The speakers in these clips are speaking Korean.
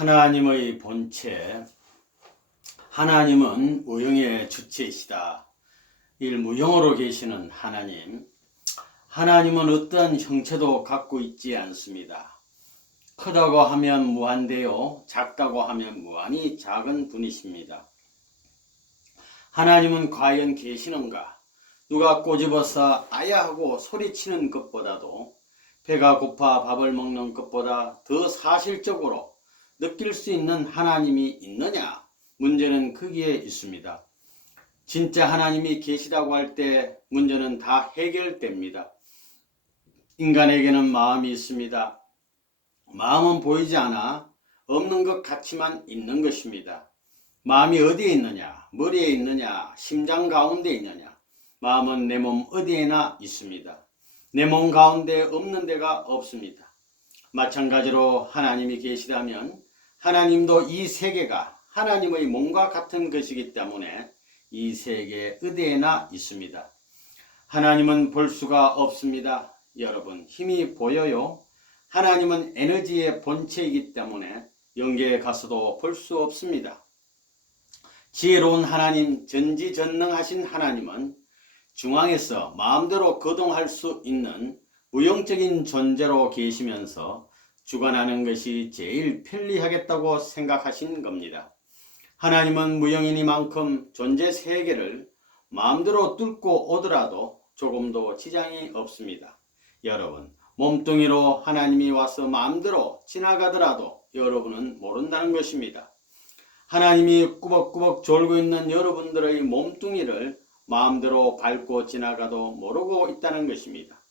하나님의 본체, 하나님은 무형의 주체이시다. 일무형으로 계시는 하나님, 하나님은 어떠한 형체도 갖고 있지 않습니다. 크다고 하면 무한대요, 작다고 하면 무한히 작은 분이십니다. 하나님은 과연 계시는가? 누가 꼬집어서 아야 하고 소리치는 것보다도 배가 고파 밥을 먹는 것보다 더 사실적으로 느낄 수 있는 하나님이 있느냐? 문제는 거기에 있습니다. 진짜 하나님이 계시다고 할 때 문제는 다 해결됩니다. 인간에게는 마음이 있습니다. 마음은 보이지 않아 없는 것 같지만 있는 것입니다. 마음이 어디에 있느냐? 머리에 있느냐? 심장 가운데 있느냐? 마음은 내 몸 어디에나 있습니다. 내 몸 가운데 없는 데가 없습니다. 마찬가지로 하나님이 계시다면 하나님도 이 세계가 하나님의 몸과 같은 것이기 때문에 이 세계 어디에나 있습니다. 하나님은 볼 수가 없습니다. 여러분, 힘이 보여요? 하나님은 에너지의 본체이기 때문에 영계에 가서도 볼 수 없습니다. 지혜로운 하나님, 전지전능하신 하나님은 중앙에서 마음대로 거동할 수 있는 무형적인 존재로 계시면서 주관하는 것이 제일 편리하겠다고 생각하신 겁니다. 하나님은 무형이니만큼 존재 세계를 마음대로 뚫고 오더라도 조금도 지장이 없습니다. 여러분, 몸뚱이로 하나님이 와서 마음대로 지나가더라도 여러분은 모른다는 것입니다. 하나님이 꾸벅꾸벅 졸고 있는 여러분들의 몸뚱이를 마음대로 밟고 지나가도 모르고 있다는 것입니다.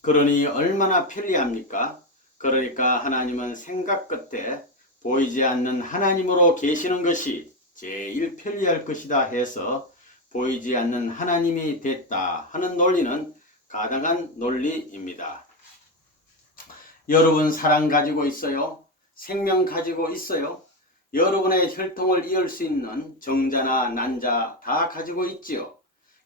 그러니 얼마나 편리합니까? 그러니까 하나님은 생각 끝에 보이지 않는 하나님으로 계시는 것이 제일 편리할 것이다 해서 보이지 않는 하나님이 됐다 하는 논리는 가당한 논리입니다. 여러분 사랑 가지고 있어요? 생명 가지고 있어요? 여러분의 혈통을 이을 수 있는 정자나 난자 다 가지고 있지요?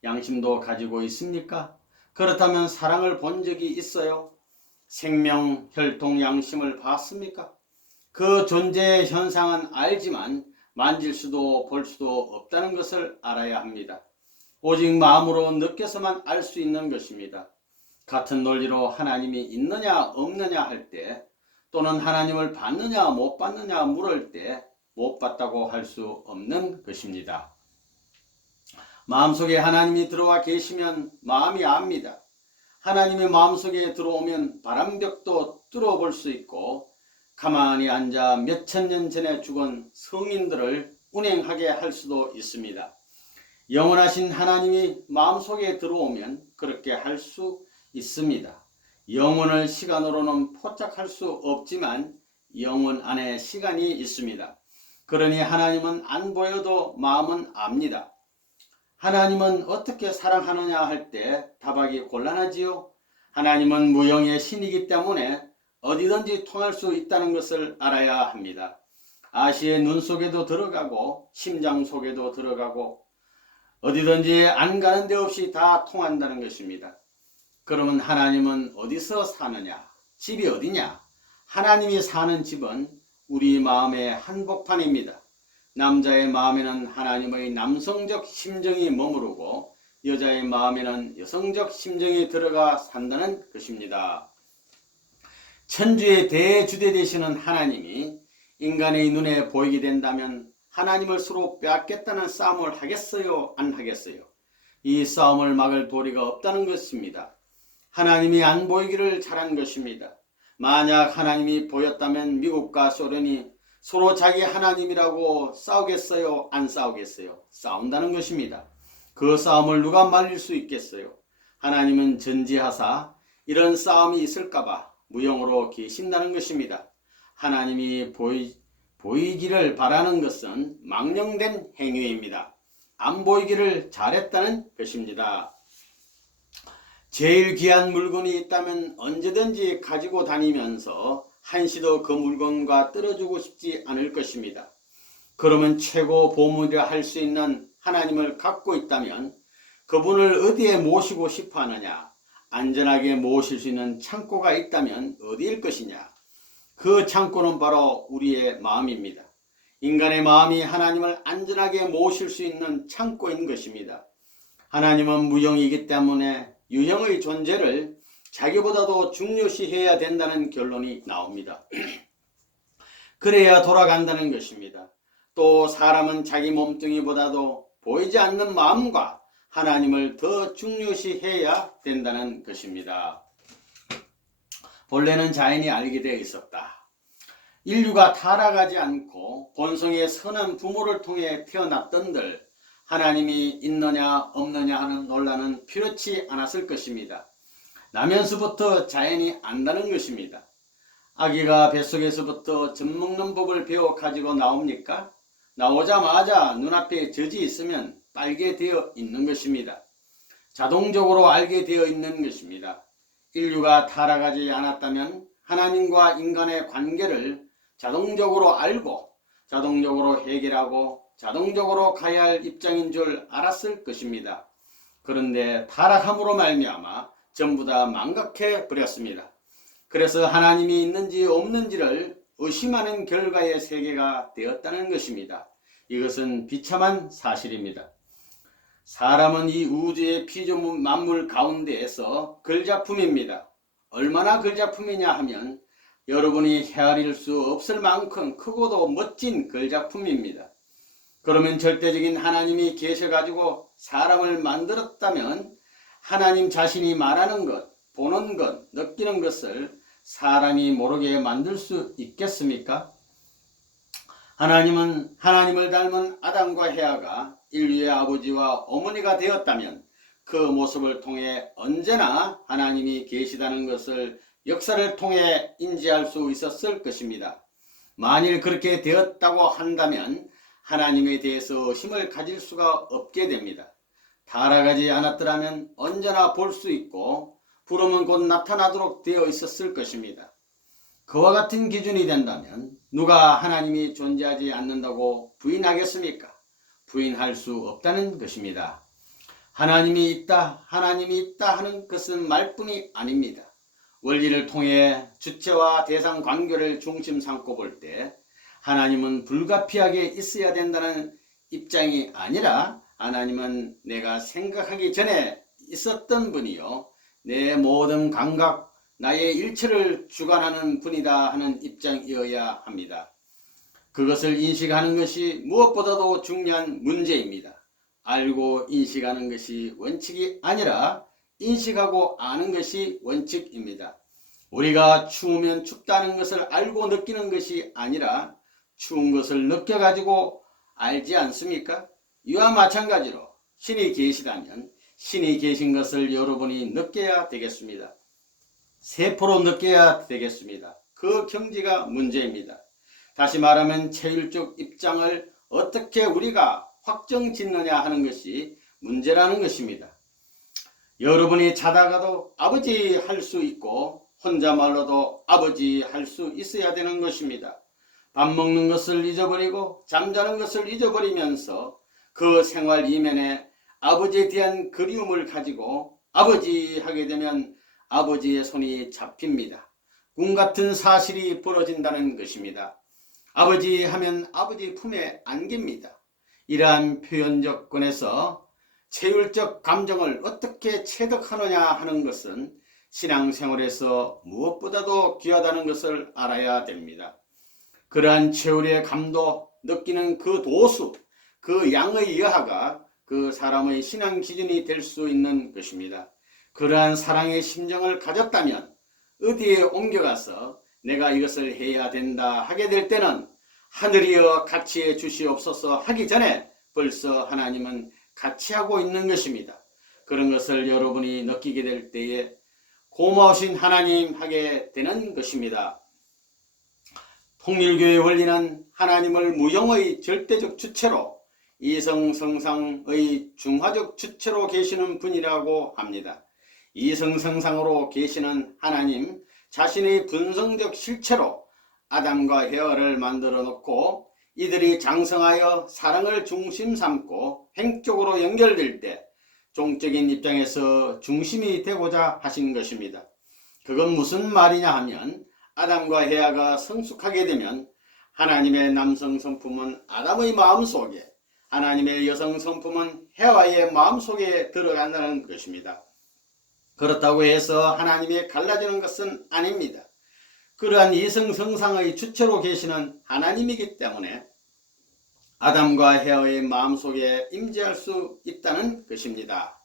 양심도 가지고 있습니까? 그렇다면 사랑을 본 적이 있어요? 생명, 혈통, 양심을 봤습니까? 그 존재의 현상은 알지만 만질 수도 볼 수도 없다는 것을 알아야 합니다. 오직 마음으로 느껴서만 알 수 있는 것입니다. 같은 논리로 하나님이 있느냐 없느냐 할 때, 또는 하나님을 봤느냐 못 봤느냐 물을 때 못 봤다고 할 수 없는 것입니다. 마음속에 하나님이 들어와 계시면 마음이 압니다. 하나님의 마음속에 들어오면 바람벽도 뚫어볼 수 있고 가만히 앉아 몇천 년 전에 죽은 성인들을 운행하게 할 수도 있습니다. 영원하신 하나님이 마음속에 들어오면 그렇게 할 수 있습니다. 영혼을 시간으로는 포착할 수 없지만 영혼 안에 시간이 있습니다. 그러니 하나님은 안 보여도 마음은 압니다. 하나님은 어떻게 사랑하느냐 할 때 답하기 곤란하지요. 하나님은 무형의 신이기 때문에 어디든지 통할 수 있다는 것을 알아야 합니다. 아시의 눈 속에도 들어가고 심장 속에도 들어가고 어디든지 안 가는 데 없이 다 통한다는 것입니다. 그러면 하나님은 어디서 사느냐? 집이 어디냐? 하나님이 사는 집은 우리 마음의 한복판입니다. 남자의 마음에는 하나님의 남성적 심정이 머무르고 여자의 마음에는 여성적 심정이 들어가 산다는 것입니다. 천주의 대주대 되시는 하나님이 인간의 눈에 보이게 된다면 하나님을 서로 빼앗겠다는 싸움을 하겠어요? 안 하겠어요? 이 싸움을 막을 도리가 없다는 것입니다. 하나님이 안 보이기를 잘한 것입니다. 만약 하나님이 보였다면 미국과 소련이 서로 자기 하나님이라고 싸우겠어요? 안 싸우겠어요? 싸운다는 것입니다. 그 싸움을 누가 말릴 수 있겠어요? 하나님은 전지하사 이런 싸움이 있을까봐 무형으로 계신다는 것입니다. 하나님이 보이기를 바라는 것은 망령된 행위입니다. 안 보이기를 잘했다는 것입니다. 제일 귀한 물건이 있다면 언제든지 가지고 다니면서 한시도 그 물건과 떨어지고 싶지 않을 것입니다. 그러면 최고 보물이라 할 수 있는 하나님을 갖고 있다면 그분을 어디에 모시고 싶어 하느냐? 안전하게 모실 수 있는 창고가 있다면 어디일 것이냐? 그 창고는 바로 우리의 마음입니다. 인간의 마음이 하나님을 안전하게 모실 수 있는 창고인 것입니다. 하나님은 무형이기 때문에 유형의 존재를 자기보다도 중요시해야 된다는 결론이 나옵니다. 그래야 돌아간다는 것입니다. 또 사람은 자기 몸뚱이보다도 보이지 않는 마음과 하나님을 더 중요시해야 된다는 것입니다. 본래는 자연이 알게 되어 있었다. 인류가 타락하지 않고 본성의 선한 부모를 통해 태어났던들 하나님이 있느냐 없느냐 하는 논란은 필요치 않았을 것입니다. 나면서부터 자연이 안다는 것입니다. 아기가 뱃속에서부터 젖 먹는 법을 배워 가지고 나옵니까? 나오자마자 눈앞에 젖이 있으면 빨게 되어 있는 것입니다. 자동적으로 알게 되어 있는 것입니다. 인류가 타락하지 않았다면 하나님과 인간의 관계를 자동적으로 알고 자동적으로 해결하고 자동적으로 가야 할 입장인 줄 알았을 것입니다. 그런데 타락함으로 말미암아 전부 다 망각해 버렸습니다. 그래서 하나님이 있는지 없는지를 의심하는 결과의 세계가 되었다는 것입니다. 이것은 비참한 사실입니다. 사람은 이 우주의 피조물 만물 가운데에서 걸작품입니다. 얼마나 걸작품이냐 하면 여러분이 헤아릴 수 없을 만큼 크고도 멋진 걸작품입니다. 그러면 절대적인 하나님이 계셔가지고 사람을 만들었다면 하나님 자신이 말하는 것, 보는 것, 느끼는 것을 사람이 모르게 만들 수 있겠습니까? 하나님은 하나님을 닮은 아담과 헤아가 인류의 아버지와 어머니가 되었다면 그 모습을 통해 언제나 하나님이 계시다는 것을 역사를 통해 인지할 수 있었을 것입니다. 만일 그렇게 되었다고 한다면 하나님에 대해서 힘을 가질 수가 없게 됩니다. 타락하지 않았더라면 언제나 볼 수 있고 부르면 곧 나타나도록 되어 있었을 것입니다. 그와 같은 기준이 된다면 누가 하나님이 존재하지 않는다고 부인하겠습니까? 부인할 수 없다는 것입니다. 하나님이 있다 하는 것은 말뿐이 아닙니다. 원리를 통해 주체와 대상 관계를 중심 삼고 볼 때 하나님은 불가피하게 있어야 된다는 입장이 아니라 하나님은 내가 생각하기 전에 있었던 분이요 내 모든 감각, 나의 일체를 주관하는 분이다 하는 입장이어야 합니다. 그것을 인식하는 것이 무엇보다도 중요한 문제입니다. 알고 인식하는 것이 원칙이 아니라 인식하고 아는 것이 원칙입니다. 우리가 추우면 춥다는 것을 알고 느끼는 것이 아니라 추운 것을 느껴가지고 알지 않습니까? 이와 마찬가지로 신이 계시다면 신이 계신 것을 여러분이 느껴야 되겠습니다. 세포로 느껴야 되겠습니다. 그 경지가 문제입니다. 다시 말하면 체율적 입장을 어떻게 우리가 확정짓느냐 하는 것이 문제라는 것입니다. 여러분이 자다가도 아버지 할 수 있고 혼자말로도 아버지 할 수 있어야 되는 것입니다. 밥 먹는 것을 잊어버리고 잠자는 것을 잊어버리면서 그 생활 이면에 아버지에 대한 그리움을 가지고 아버지 하게 되면 아버지의 손이 잡힙니다. 꿈 같은 사실이 벌어진다는 것입니다. 아버지 하면 아버지 품에 안깁니다. 이러한 표현적권에서 체율적 감정을 어떻게 체득하느냐 하는 것은 신앙생활에서 무엇보다도 귀하다는 것을 알아야 됩니다. 그러한 체율의 감도, 느끼는 그 도수, 그 양의 여하가 그 사람의 신앙 기준이 될 수 있는 것입니다. 그러한 사랑의 심정을 가졌다면 어디에 옮겨가서 내가 이것을 해야 된다 하게 될 때는 하늘이여 같이 해 주시옵소서 하기 전에 벌써 하나님은 같이 하고 있는 것입니다. 그런 것을 여러분이 느끼게 될 때에 고마우신 하나님 하게 되는 것입니다. 통일교의 원리는 하나님을 무형의 절대적 주체로 이성성상의 중화적 주체로 계시는 분이라고 합니다. 이성성상으로 계시는 하나님 자신의 분성적 실체로 아담과 헤아를 만들어 놓고 이들이 장성하여 사랑을 중심 삼고 횡적으로 연결될 때 종적인 입장에서 중심이 되고자 하신 것입니다. 그건 무슨 말이냐 하면 아담과 헤아가 성숙하게 되면 하나님의 남성 성품은 아담의 마음속에, 하나님의 여성 성품은 헤아의 마음속에 들어간다는 것입니다. 그렇다고 해서 하나님이 갈라지는 것은 아닙니다. 그러한 이성성상의 주체로 계시는 하나님이기 때문에 아담과 헤아의 마음속에 임재할 수 있다는 것입니다.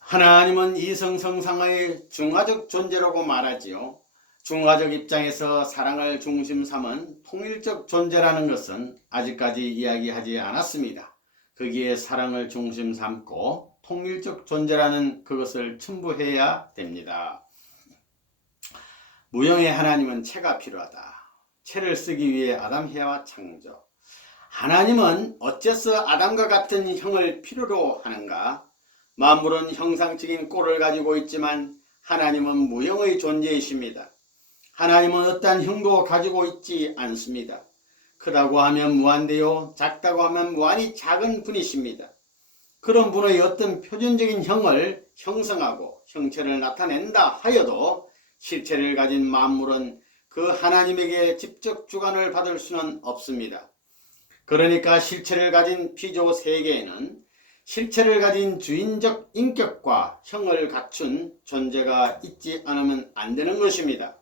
하나님은 이성성상의 중화적 존재라고 말하지요. 중화적 입장에서 사랑을 중심 삼은 통일적 존재라는 것은 아직까지 이야기하지 않았습니다. 거기에 사랑을 중심 삼고 통일적 존재라는 그것을 첨부해야 됩니다. 무형의 하나님은 채가 필요하다. 채를 쓰기 위해 아담 헤아와 창조. 하나님은 어째서 아담과 같은 형을 필요로 하는가? 만물은 형상적인 꼴을 가지고 있지만 하나님은 무형의 존재이십니다. 하나님은 어떠한 형도 가지고 있지 않습니다. 크다고 하면 무한되요 작다고 하면 무한히 작은 분이십니다. 그런 분의 어떤 표준적인 형을 형성하고 형체를 나타낸다 하여도 실체를 가진 만물은 그 하나님에게 직접 주관을 받을 수는 없습니다. 그러니까 실체를 가진 피조 세계에는 실체를 가진 주인적 인격과 형을 갖춘 존재가 있지 않으면 안 되는 것입니다.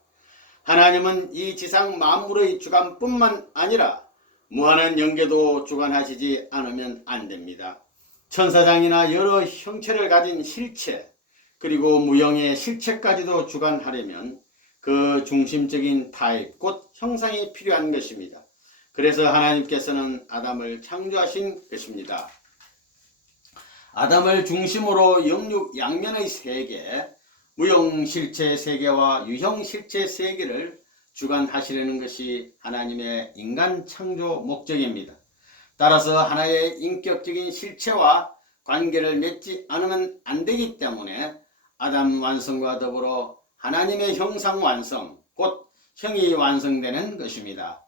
하나님은 이 지상 만물의 주관뿐만 아니라 무한한 영계도 주관하시지 않으면 안 됩니다. 천사장이나 여러 형체를 가진 실체, 그리고 무형의 실체까지도 주관하려면 그 중심적인 타입, 곧 형상이 필요한 것입니다. 그래서 하나님께서는 아담을 창조하신 것입니다. 아담을 중심으로 영육 양면의 세계, 무형실체 세계와 유형실체 세계를 주관하시려는 것이 하나님의 인간 창조 목적입니다. 따라서 하나의 인격적인 실체와 관계를 맺지 않으면 안 되기 때문에 아담 완성과 더불어 하나님의 형상 완성, 곧 형이 완성되는 것입니다.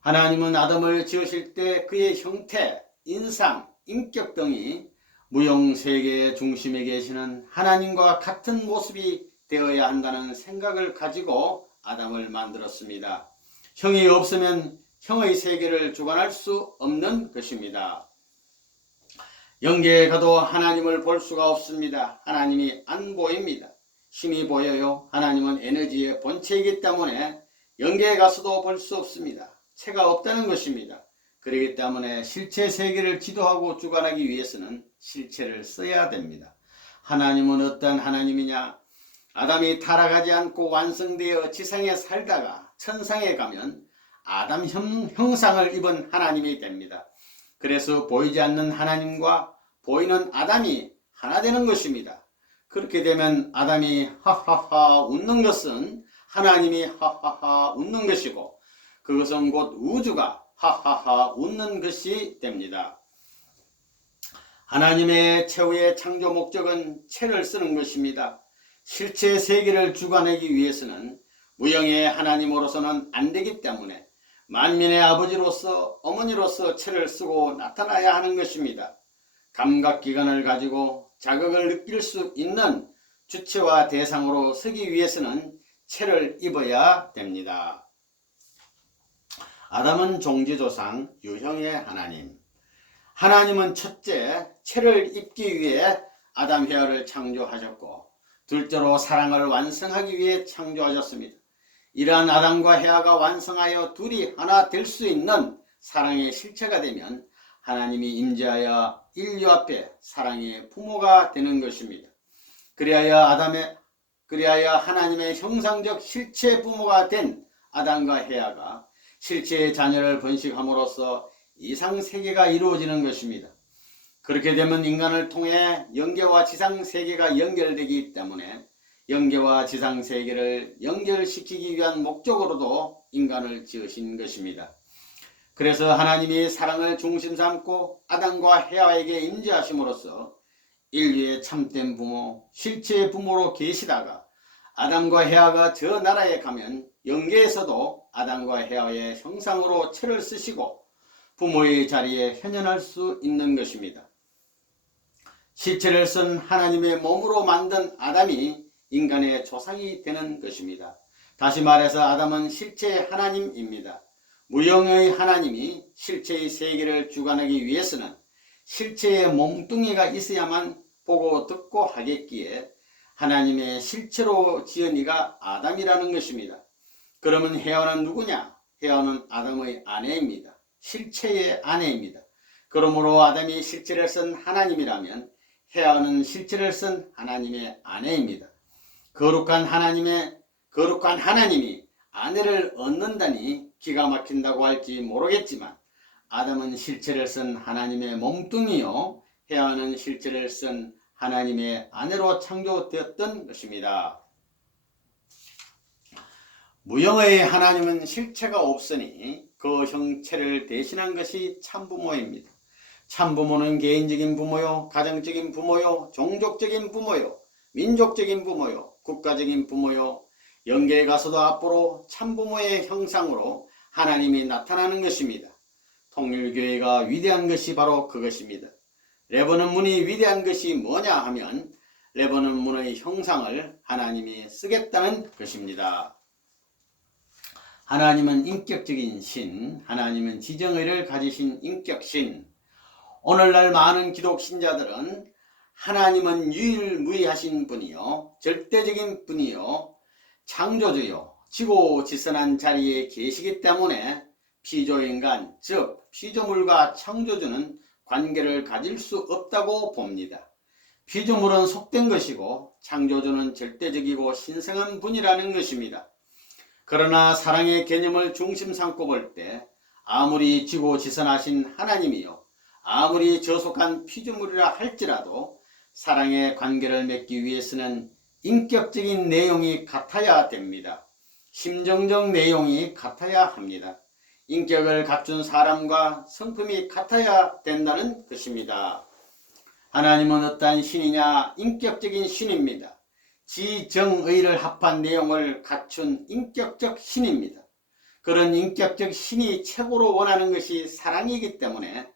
하나님은 아담을 지으실 때 그의 형태, 인상, 인격 등이 무형세계의 중심에 계시는 하나님과 같은 모습이 되어야 한다는 생각을 가지고 아담을 만들었습니다. 형이 없으면 형의 세계를 주관할 수 없는 것입니다. 영계에 가도 하나님을 볼 수가 없습니다. 하나님이 안 보입니다. 힘이 보여요. 하나님은 에너지의 본체이기 때문에 영계에 가서도 볼 수 없습니다. 체가 없다는 것입니다. 그렇기 때문에 실체 세계를 지도하고 주관하기 위해서는 실체를 써야 됩니다. 하나님은 어떤 하나님이냐? 아담이 타락하지 않고 완성되어 지상에 살다가 천상에 가면 아담 형상을 입은 하나님이 됩니다. 그래서 보이지 않는 하나님과 보이는 아담이 하나 되는 것입니다. 그렇게 되면 아담이 하하하 웃는 것은 하나님이 하하하 웃는 것이고, 그것은 곧 우주가 하하하 웃는 것이 됩니다. 하나님의 최후의 창조 목적은 체를 쓰는 것입니다. 실체 세계를 주관하기 위해서는 무형의 하나님으로서는 안 되기 때문에 만민의 아버지로서 어머니로서 체를 쓰고 나타나야 하는 것입니다. 감각기관을 가지고 자극을 느낄 수 있는 주체와 대상으로 서기 위해서는 체를 입어야 됩니다. 아담은 종지조상, 유형의 하나님. 하나님은 첫째, 체를 입기 위해 아담 헤아를 창조하셨고, 둘째로 사랑을 완성하기 위해 창조하셨습니다. 이러한 아담과 헤아가 완성하여 둘이 하나 될 수 있는 사랑의 실체가 되면 하나님이 임재하여 인류 앞에 사랑의 부모가 되는 것입니다. 그리하여 하나님의 형상적 실체 부모가 된 아담과 헤아가 실체의 자녀를 번식함으로써 이상세계가 이루어지는 것입니다. 그렇게 되면 인간을 통해 영계와 지상세계가 연결되기 때문에 영계와 지상세계를 연결시키기 위한 목적으로도 인간을 지으신 것입니다. 그래서 하나님이 사랑을 중심 삼고 아담과 헤아에게 임재하심으로써 인류의 참된 부모, 실체의 부모로 계시다가 아담과 헤아가 저 나라에 가면 영계에서도 아담과 헤아의 형상으로 체를 쓰시고 부모의 자리에 현현할 수 있는 것입니다. 실체를 쓴 하나님의 몸으로 만든 아담이 인간의 조상이 되는 것입니다. 다시 말해서 아담은 실체의 하나님입니다. 무형의 하나님이 실체의 세계를 주관하기 위해서는 실체의 몸뚱이가 있어야만 보고 듣고 하겠기에 하나님의 실체로 지은 이가 아담이라는 것입니다. 그러면 헤아는 누구냐? 헤아는 아담의 아내입니다. 실체의 아내입니다. 그러므로 아담이 실체를 쓴 하나님이라면 헤아는 실체를 쓴 하나님의 아내입니다. 거룩한 하나님이 아내를 얻는다니 기가 막힌다고 할지 모르겠지만 아담은 실체를 쓴 하나님의 몸뚱이요 헤아는 실체를 쓴 하나님의 아내로 창조되었던 것입니다. 무형의 하나님은 실체가 없으니 그 형체를 대신한 것이 참부모입니다. 참부모는 개인적인 부모요, 가정적인 부모요, 종족적인 부모요, 민족적인 부모요, 국가적인 부모요, 영계에 가서도 앞으로 참부모의 형상으로 하나님이 나타나는 것입니다. 통일교회가 위대한 것이 바로 그것입니다. 레버넌 문이 위대한 것이 뭐냐 하면 레버넌 문의 형상을 하나님이 쓰겠다는 것입니다. 하나님은 인격적인 신, 하나님은 지정의를 가지신 인격신. 오늘날 많은 기독 신자들은 하나님은 유일무이하신 분이요, 절대적인 분이요, 창조주요, 지고지선한 자리에 계시기 때문에 피조인간, 즉 피조물과 창조주는 관계를 가질 수 없다고 봅니다. 피조물은 속된 것이고 창조주는 절대적이고 신성한 분이라는 것입니다. 그러나 사랑의 개념을 중심 삼고 볼 때 아무리 지고지선하신 하나님이요 아무리 저속한 피조물이라 할지라도 사랑의 관계를 맺기 위해서는 인격적인 내용이 같아야 됩니다. 심정적 내용이 같아야 합니다. 인격을 갖춘 사람과 성품이 같아야 된다는 것입니다. 하나님은 어떠한 신이냐? 인격적인 신입니다. 지정의를 합한 내용을 갖춘 인격적 신입니다. 그런 인격적 신이 최고로 원하는 것이 사랑이기 때문에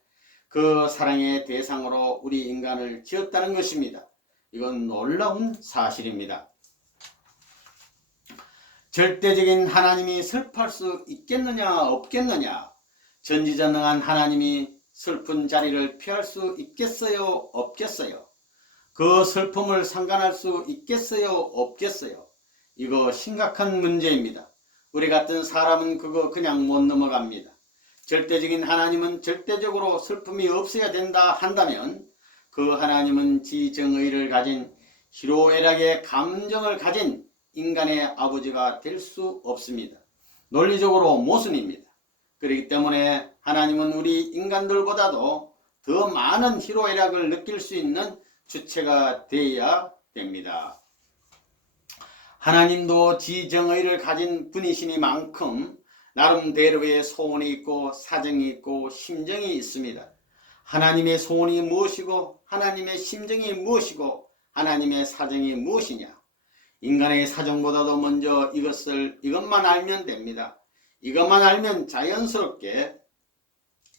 그 사랑의 대상으로 우리 인간을 지었다는 것입니다. 이건 놀라운 사실입니다. 절대적인 하나님이 슬퍼할 수 있겠느냐 없겠느냐? 전지전능한 하나님이 슬픈 자리를 피할 수 있겠어요 없겠어요? 그 슬픔을 상관할 수 있겠어요 없겠어요? 이거 심각한 문제입니다. 우리 같은 사람은 그거 그냥 못 넘어갑니다. 절대적인 하나님은 절대적으로 슬픔이 없어야 된다 한다면 그 하나님은 지정의를 가진 희로애락의 감정을 가진 인간의 아버지가 될 수 없습니다. 논리적으로 모순입니다. 그렇기 때문에 하나님은 우리 인간들보다도 더 많은 희로애락을 느낄 수 있는 주체가 되어야 됩니다. 하나님도 지정의를 가진 분이시니만큼 나름대로의 소원이 있고 사정이 있고 심정이 있습니다. 하나님의 소원이 무엇이고 하나님의 심정이 무엇이고 하나님의 사정이 무엇이냐? 인간의 사정보다도 먼저 이것만 알면 됩니다. 이것만 알면 자연스럽게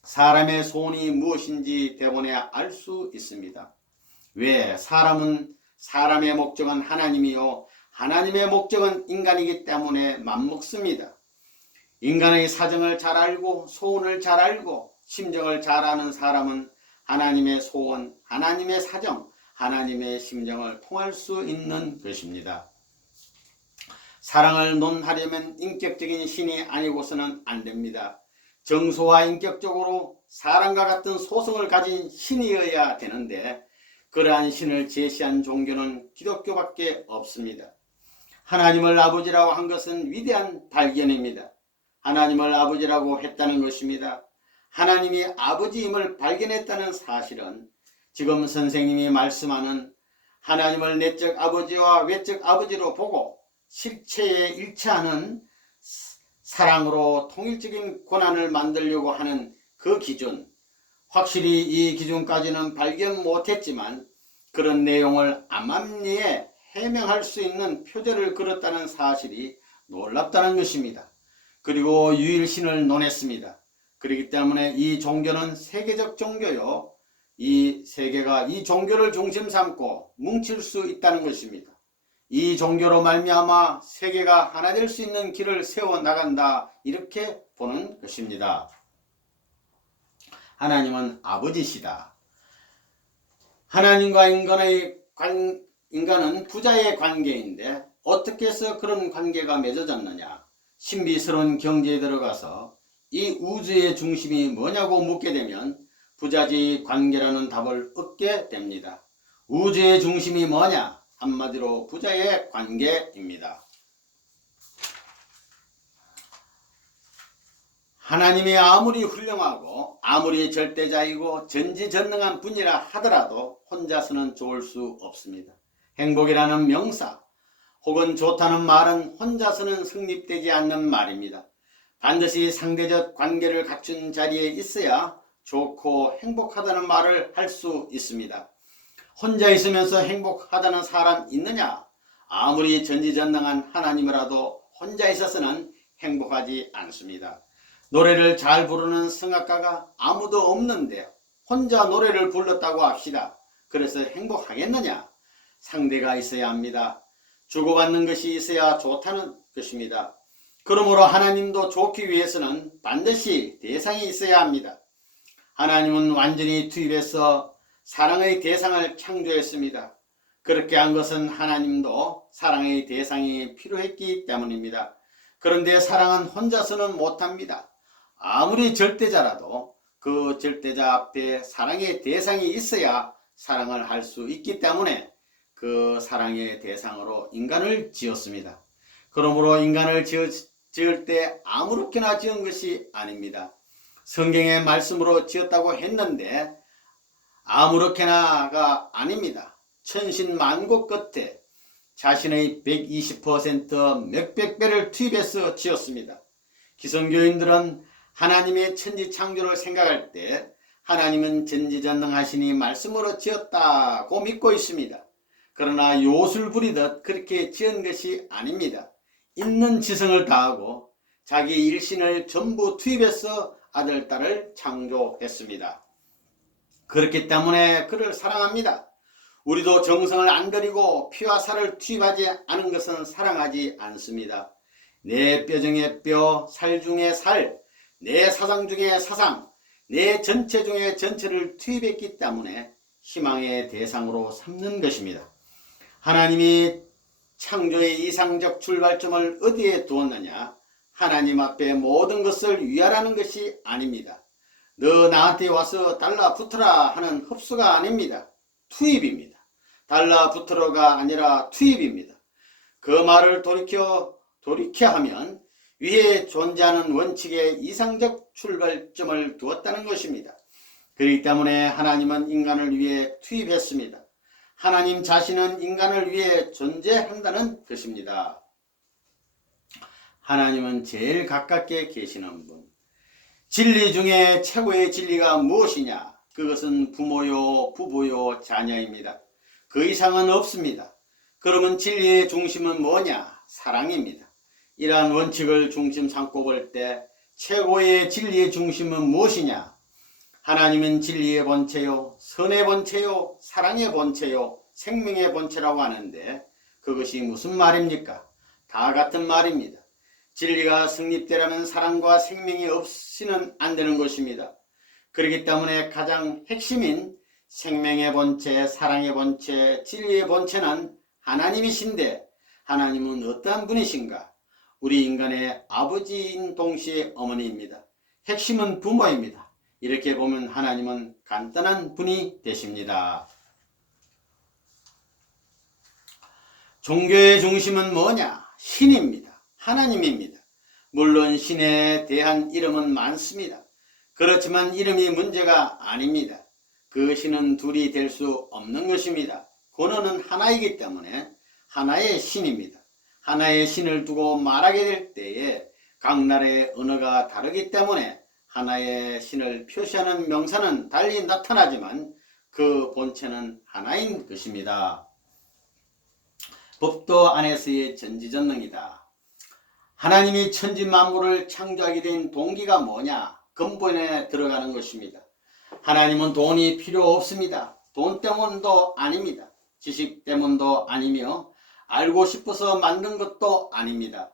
사람의 소원이 무엇인지 대본에 알 수 있습니다. 왜? 사람의 목적은 하나님이요 하나님의 목적은 인간이기 때문에 맞먹습니다. 인간의 사정을 잘 알고 소원을 잘 알고 심정을 잘 아는 사람은 하나님의 소원, 하나님의 사정, 하나님의 심정을 통할 수 있는 것입니다. 사랑을 논하려면 인격적인 신이 아니고서는 안 됩니다. 정서와 인격적으로 사람과 같은 소성을 가진 신이어야 되는데 그러한 신을 제시한 종교는 기독교밖에 없습니다. 하나님을 아버지라고 한 것은 위대한 발견입니다. 하나님을 아버지라고 했다는 것입니다. 하나님이 아버지임을 발견했다는 사실은 지금 선생님이 말씀하는 하나님을 내적 아버지와 외적 아버지로 보고 실체에 일치하는 사랑으로 통일적인 권한을 만들려고 하는 그 기준, 확실히 이 기준까지는 발견 못했지만 그런 내용을 암암리에 해명할 수 있는 표절을 그렸다는 사실이 놀랍다는 것입니다. 그리고 유일신을 논했습니다. 그렇기 때문에 이 종교는 세계적 종교요. 이 세계가 이 종교를 중심 삼고 뭉칠 수 있다는 것입니다. 이 종교로 말미암아 세계가 하나 될 수 있는 길을 세워나간다, 이렇게 보는 것입니다. 하나님은 아버지시다. 하나님과 인간은 부자의 관계인데 어떻게 해서 그런 관계가 맺어졌느냐? 신비스러운 경지에 들어가서 이 우주의 중심이 뭐냐고 묻게 되면 부자지 관계라는 답을 얻게 됩니다. 우주의 중심이 뭐냐? 한마디로 부자의 관계입니다. 하나님이 아무리 훌륭하고 아무리 절대자이고 전지전능한 분이라 하더라도 혼자서는 좋을 수 없습니다. 행복이라는 명사 혹은 좋다는 말은 혼자서는 성립되지 않는 말입니다. 반드시 상대적 관계를 갖춘 자리에 있어야 좋고 행복하다는 말을 할 수 있습니다. 혼자 있으면서 행복하다는 사람 있느냐? 아무리 전지전능한 하나님이라도 혼자 있어서는 행복하지 않습니다. 노래를 잘 부르는 성악가가 아무도 없는데 혼자 노래를 불렀다고 합시다. 그래서 행복하겠느냐? 상대가 있어야 합니다. 주고받는 것이 있어야 좋다는 것입니다. 그러므로 하나님도 좋기 위해서는 반드시 대상이 있어야 합니다. 하나님은 완전히 투입해서 사랑의 대상을 창조했습니다. 그렇게 한 것은 하나님도 사랑의 대상이 필요했기 때문입니다. 그런데 사랑은 혼자서는 못합니다. 아무리 절대자라도 그 절대자 앞에 사랑의 대상이 있어야 사랑을 할 수 있기 때문에 그 사랑의 대상으로 인간을 지었습니다. 그러므로 인간을 지을 때 아무렇게나 지은 것이 아닙니다. 성경의 말씀으로 지었다고 했는데 아무렇게나가 아닙니다. 천신만고 끝에 자신의 120% 몇백 배를 투입해서 지었습니다. 기성교인들은 하나님의 천지창조를 생각할 때 하나님은 전지전능하시니 말씀으로 지었다고 믿고 있습니다. 그러나 요술 부리듯 그렇게 지은 것이 아닙니다. 있는 지성을 다하고 자기 일신을 전부 투입해서 아들, 딸을 창조했습니다. 그렇기 때문에 그를 사랑합니다. 우리도 정성을 안 들이고 피와 살을 투입하지 않은 것은 사랑하지 않습니다. 내 뼈 중에 뼈, 살 중에 살, 내 사상 중에 사상, 내 전체 중에 전체를 투입했기 때문에 희망의 대상으로 삼는 것입니다. 하나님이 창조의 이상적 출발점을 어디에 두었느냐? 하나님 앞에 모든 것을 위하라는 것이 아닙니다. 너 나한테 와서 달라붙어라 하는 흡수가 아닙니다. 투입입니다. 달라붙어라가 아니라 투입입니다. 그 말을 돌이켜 하면 위에 존재하는 원칙에 이상적 출발점을 두었다는 것입니다. 그렇기 때문에 하나님은 인간을 위해 투입했습니다. 하나님 자신은 인간을 위해 존재한다는 것입니다. 하나님은 제일 가깝게 계시는 분. 진리 중에 최고의 진리가 무엇이냐? 그것은 부모요, 부부요, 자녀입니다. 그 이상은 없습니다. 그러면 진리의 중심은 뭐냐? 사랑입니다. 이러한 원칙을 중심 삼고 볼 때 최고의 진리의 중심은 무엇이냐? 하나님은 진리의 본체요, 선의 본체요, 사랑의 본체요, 생명의 본체라고 하는데 그것이 무슨 말입니까? 다 같은 말입니다. 진리가 성립되려면 사랑과 생명이 없이는 안 되는 것입니다. 그렇기 때문에 가장 핵심인 생명의 본체, 사랑의 본체, 진리의 본체는 하나님이신데 하나님은 어떠한 분이신가? 우리 인간의 아버지인 동시에 어머니입니다. 핵심은 부모입니다. 이렇게 보면 하나님은 간단한 분이 되십니다. 종교의 중심은 뭐냐? 신입니다. 하나님입니다. 물론 신에 대한 이름은 많습니다. 그렇지만 이름이 문제가 아닙니다. 그 신은 둘이 될 수 없는 것입니다. 근원은 하나이기 때문에 하나의 신입니다. 하나의 신을 두고 말하게 될 때에 각 나라의 언어가 다르기 때문에 하나의 신을 표시하는 명사는 달리 나타나지만 그 본체는 하나인 것입니다. 법도 안에서의 전지전능이다. 하나님이 천지만물을 창조하게 된 동기가 뭐냐? 근본에 들어가는 것입니다. 하나님은 돈이 필요 없습니다. 돈 때문도 아닙니다. 지식 때문도 아니며 알고 싶어서 만든 것도 아닙니다.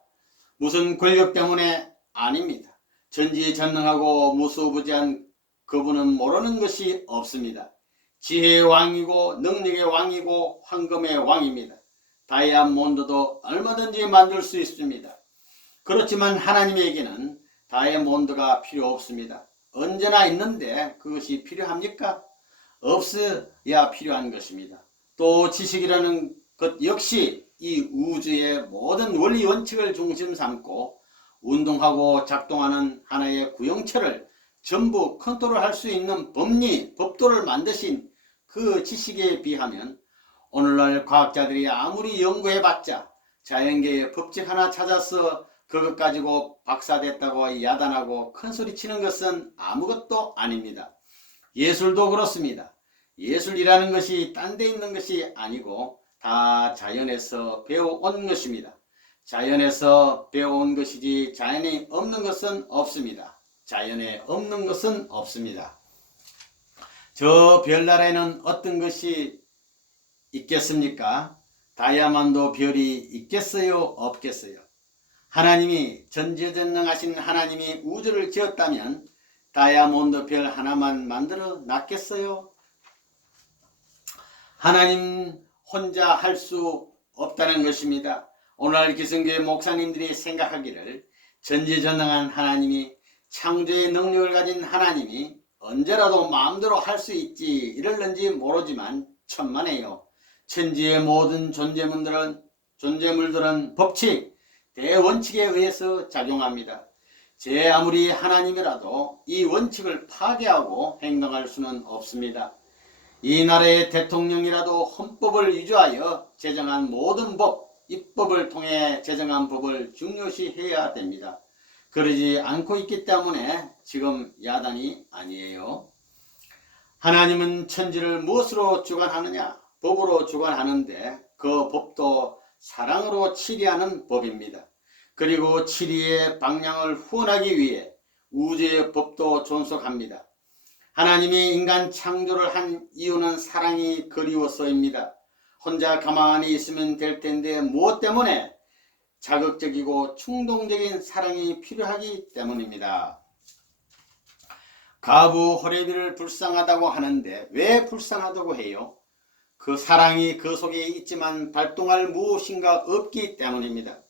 무슨 권력 때문에 아닙니다. 전지전능하고 무소부지한 그분은 모르는 것이 없습니다. 지혜의 왕이고 능력의 왕이고 황금의 왕입니다. 다이아몬드도 얼마든지 만들 수 있습니다. 그렇지만 하나님에게는 다이아몬드가 필요 없습니다. 언제나 있는데 그것이 필요합니까? 없어야 필요한 것입니다. 또 지식이라는 것 역시 이 우주의 모든 원리 원칙을 중심 삼고 운동하고 작동하는 하나의 구형체를 전부 컨트롤할 수 있는 법리, 법도를 만드신 그 지식에 비하면 오늘날 과학자들이 아무리 연구해봤자 자연계의 법칙 하나 찾아서 그것 가지고 박사됐다고 야단하고 큰소리치는 것은 아무것도 아닙니다. 예술도 그렇습니다. 예술이라는 것이 딴 데 있는 것이 아니고 다 자연에서 배워온 것입니다. 자연에서 배워온 것이지 자연에 없는 것은 없습니다. 자연에 없는 것은 없습니다. 저 별나라에는 어떤 것이 있겠습니까? 다이아몬드 별이 있겠어요? 없겠어요? 하나님이 전지전능하신 하나님이 우주를 지었다면 다이아몬드 별 하나만 만들어 놨겠어요? 하나님 혼자 할 수 없다는 것입니다. 오늘 기성교회 목사님들이 생각하기를 전지전능한 하나님이 창조의 능력을 가진 하나님이 언제라도 마음대로 할 수 있지 이럴는지 모르지만 천만에요. 천지의 모든 존재물들은 법칙, 대원칙에 의해서 작용합니다. 제 아무리 하나님이라도 이 원칙을 파괴하고 행동할 수는 없습니다. 이 나라의 대통령이라도 헌법을 위조하여 제정한 모든 법, 입법을 통해 제정한 법을 중요시해야 됩니다. 그러지 않고 있기 때문에 지금 야단이 아니에요. 하나님은 천지를 무엇으로 주관하느냐? 법으로 주관하는데 그 법도 사랑으로 치리하는 법입니다. 그리고 치리의 방향을 후원하기 위해 우주의 법도 존속합니다. 하나님이 인간 창조를 한 이유는 사랑이 그리워서입니다. 혼자 가만히 있으면 될 텐데 무엇 때문에? 자극적이고 충동적인 사랑이 필요하기 때문입니다. 가부 호레비를 불쌍하다고 하는데 왜 불쌍하다고 해요? 그 사랑이 그 속에 있지만 발동할 무엇인가 없기 때문입니다.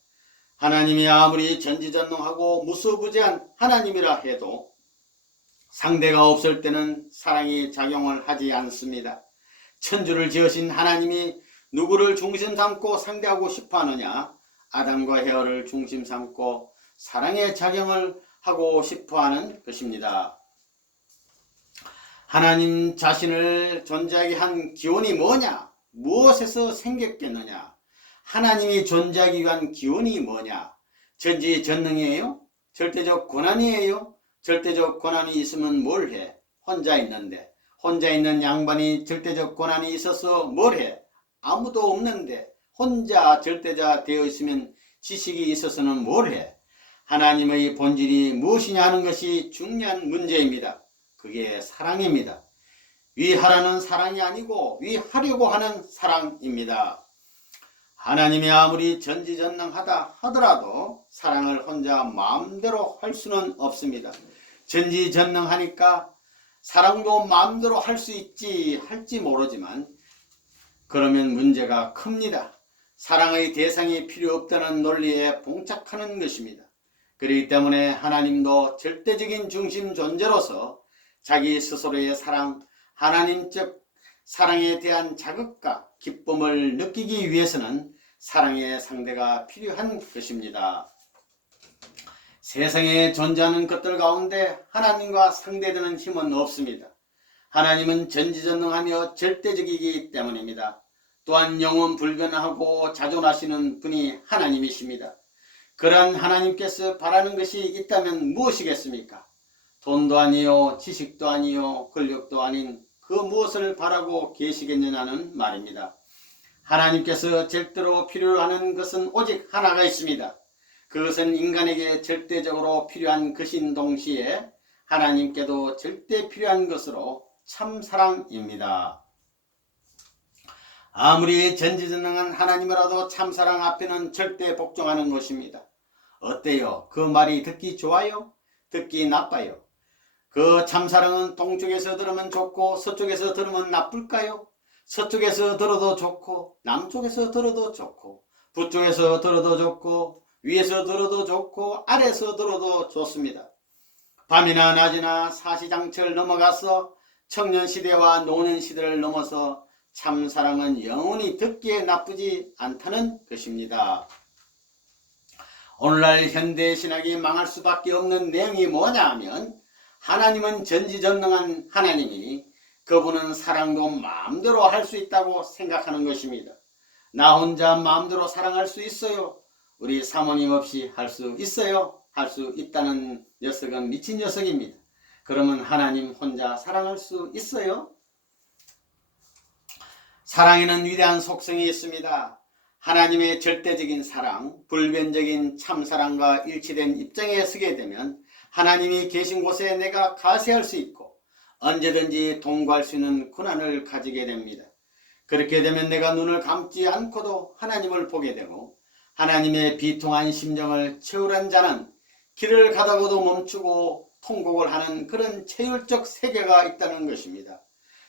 하나님이 아무리 전지전능하고 무소부지한 하나님이라 해도 상대가 없을 때는 사랑이 작용을 하지 않습니다. 천주를 지으신 하나님이 누구를 중심 삼고 상대하고 싶어 하느냐? 아담과 헤어를 중심 삼고 사랑의 작용을 하고 싶어 하는 것입니다. 하나님 자신을 존재하게 한 기원이 뭐냐? 무엇에서 생겼겠느냐? 하나님이 존재하기 위한 기원이 뭐냐? 전지전능이에요? 절대적 권한이에요? 절대적 권한이 있으면 뭘 해? 혼자 있는데. 혼자 있는 양반이 절대적 권한이 있어서 뭘 해? 아무도 없는데 혼자 절대자 되어 있으면 지식이 있어서는 뭘 해? 하나님의 본질이 무엇이냐 하는 것이 중요한 문제입니다. 그게 사랑입니다. 위하라는 사랑이 아니고 위하려고 하는 사랑입니다. 하나님이 아무리 전지전능하다 하더라도 사랑을 혼자 마음대로 할 수는 없습니다. 전지전능하니까 사랑도 마음대로 할 수 있지 할지 모르지만 그러면 문제가 큽니다. 사랑의 대상이 필요 없다는 논리에 봉착하는 것입니다. 그렇기 때문에 하나님도 절대적인 중심 존재로서 자기 스스로의 사랑, 하나님적 사랑에 대한 자극과 기쁨을 느끼기 위해서는 사랑의 상대가 필요한 것입니다. 세상에 존재하는 것들 가운데 하나님과 상대되는 힘은 없습니다. 하나님은 전지전능하며 절대적이기 때문입니다. 또한 영원 불변하고 자존하시는 분이 하나님이십니다. 그러한 하나님께서 바라는 것이 있다면 무엇이겠습니까? 돈도 아니요, 지식도 아니요, 권력도 아닌 그 무엇을 바라고 계시겠느냐는 말입니다. 하나님께서 절대로 필요로 하는 것은 오직 하나가 있습니다. 그것은 인간에게 절대적으로 필요한 것인 동시에 하나님께도 절대 필요한 것으로 참사랑입니다. 아무리 전지전능한 하나님이라도 참사랑 앞에는 절대 복종하는 것입니다. 어때요? 그 말이 듣기 좋아요? 듣기 나빠요? 그 참사랑은 동쪽에서 들으면 좋고 서쪽에서 들으면 나쁠까요? 서쪽에서 들어도 좋고 남쪽에서 들어도 좋고 북쪽에서 들어도 좋고 위에서 들어도 좋고 아래에서 들어도 좋습니다. 밤이나 낮이나 사시장철 넘어가서 청년시대와 노년시대를 넘어서 참사랑은 영원히 듣기에 나쁘지 않다는 것입니다. 오늘날 현대신학이 망할 수밖에 없는 내용이 뭐냐 하면 하나님은 전지전능한 하나님이니 그분은 사랑도 마음대로 할 수 있다고 생각하는 것입니다. 나 혼자 마음대로 사랑할 수 있어요? 우리 사모님 없이 할 수 있어요? 할 수 있다는 녀석은 미친 녀석입니다. 그러면 하나님 혼자 사랑할 수 있어요? 사랑에는 위대한 속성이 있습니다. 하나님의 절대적인 사랑, 불변적인 참사랑과 일치된 입장에 서게 되면 하나님이 계신 곳에 내가 가세할 수 있고 언제든지 동거할 수 있는 권한을 가지게 됩니다. 그렇게 되면 내가 눈을 감지 않고도 하나님을 보게 되고 하나님의 비통한 심정을 채우란 자는 길을 가다가도 멈추고 통곡을 하는 그런 체율적 세계가 있다는 것입니다.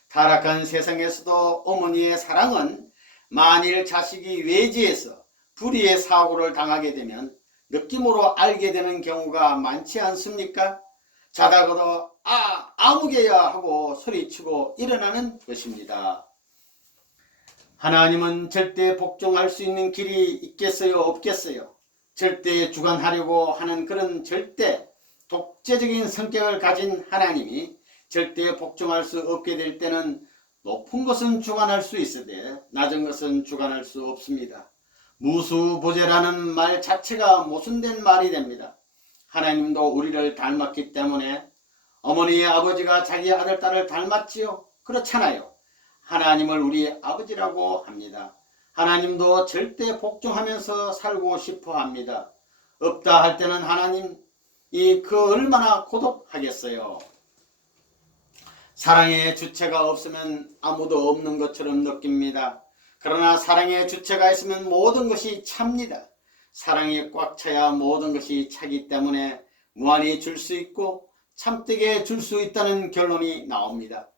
타락한 세상에서도 어머니의 사랑은 만일 자식이 외지에서 불의의 사고를 당하게 되면 느낌으로 알게 되는 경우가 많지 않습니까? 자다가도 아무개야 하고 소리치고 일어나는 것입니다. 하나님은 절대 복종할 수 있는 길이 있겠어요? 없겠어요? 절대 주관하려고 하는 그런 절대 독재적인 성격을 가진 하나님이 절대 복종할 수 없게 될 때는 높은 것은 주관할 수 있으되 낮은 것은 주관할 수 없습니다. 무수보제라는 말 자체가 모순된 말이 됩니다. 하나님도 우리를 닮았기 때문에 어머니의 아버지가 자기 아들, 딸을 닮았지요? 그렇잖아요. 하나님을 우리 아버지라고 합니다. 하나님도 절대 복종하면서 살고 싶어 합니다. 없다 할 때는 하나님이 그 얼마나 고독하겠어요. 사랑의 주체가 없으면 아무도 없는 것처럼 느낍니다. 그러나 사랑의 주체가 있으면 모든 것이 찹니다. 사랑이 꽉 차야 모든 것이 차기 때문에 무한히 줄 수 있고 참되게 줄 수 있다는 결론이 나옵니다.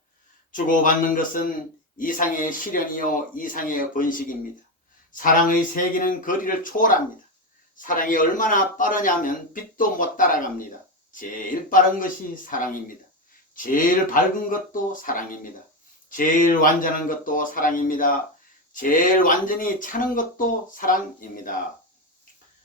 주고받는 것은 이상의 시련이요 이상의 번식입니다. 사랑의 세계는 거리를 초월합니다. 사랑이 얼마나 빠르냐면 빛도 못 따라갑니다. 제일 빠른 것이 사랑입니다. 제일 밝은 것도 사랑입니다. 제일 완전한 것도 사랑입니다. 제일 완전히 차는 것도 사랑입니다.